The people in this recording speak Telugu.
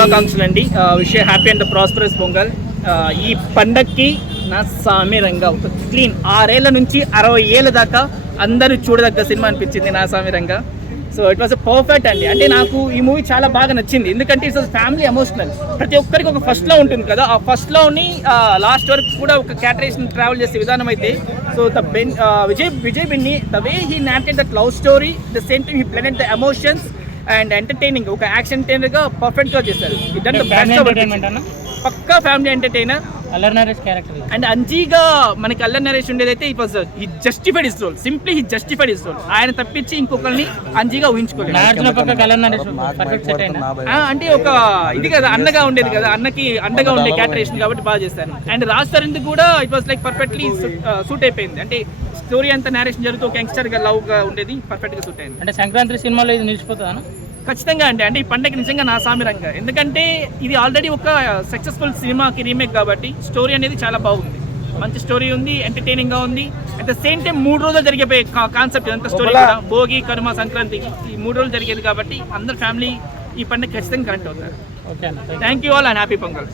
శుభాకాంక్షలు అండి. Wish happy and prosperous pongal. ఈ పండక్కి నా సామిరంగా ఒక క్లీన్ 6 ఏళ్ల నుంచి 60 ఏళ్ళ దాకా అందరూ చూడదగ్గ సినిమా అనిపించింది నా సామిరంగా. సో ఇట్ వాస్ పర్ఫెక్ట్ అండి. అంటే నాకు ఈ మూవీ చాలా బాగా నచ్చింది, ఎందుకంటే ఇట్స్ ఫ్యామిలీ ఎమోషనల్. ప్రతి ఒక్కరికి ఒక ఫస్ట్ లో ఉంటుంది కదా, ఆ ఫస్ట్ లోని లాస్ట్ వరకు కూడా ఒక క్యాటరేషన్ ట్రావెల్ చేసే విధానం అయితే. So Vijay Binni the way he narrated that love story, the same time he blended the emotions and entertaining. ఒక యాక్షన్ ఎంటర్టైనర్ గా పర్ఫెక్ట్ గా చేశారు. పక్కా family entertainer. Allari Naresh character and అంజీగా మనకి అల్లరి నరేష్ ఉండేదైతే it was he justified his role. Simply he justified his role. ఆయన తప్పించి ఇంకొకరిని అంజీగా ఊహించుకోలేదు. అంటే ఒక ఇది కదా, అన్నగా ఉండేది కదా, అన్నకి అండగా ఉండే క్యాటరేషన్ కాబట్టి బాగా చేశారు. అండ్ రాజ్ తరుణ్ కూడా it was like perfectly suit అయిపోయింది. అంటే స్టోరీ అంతా నేరేషన్ జరుగుతూ ఒక యంగ్స్టర్ గా లవ్ గా ఉండేది పర్ఫెక్ట్ గా సూట్ అయింది. అంటే సంక్రాంతి సినిమాలో ఇది నిలిచిపోతుందా? ఖచ్చితంగా అండి. అంటే ఈ పండగ నిజంగా నా సామిరంగా, ఎందుకంటే ఇది ఆల్రెడీ ఒక సక్సెస్ఫుల్ సినిమాకి రీమేక్ కాబట్టి స్టోరీ అనేది చాలా బాగుంది. మంచి స్టోరీ ఉంది, ఎంటర్టైనింగ్ గా ఉంది. అట్ ద సేమ్ టైం 3 రోజులు జరిగే కాన్సెప్ట్ ఎంత స్టోరీ కూడా, భోగి, కనుమ, సంక్రాంతికి ఈ 3 రోజులు జరిగేది కాబట్టి అందరు ఫ్యామిలీ ఈ పండుగ ఖచ్చితంగా కనెక్ట్ అవుతారు. Thank you all and happy pongal.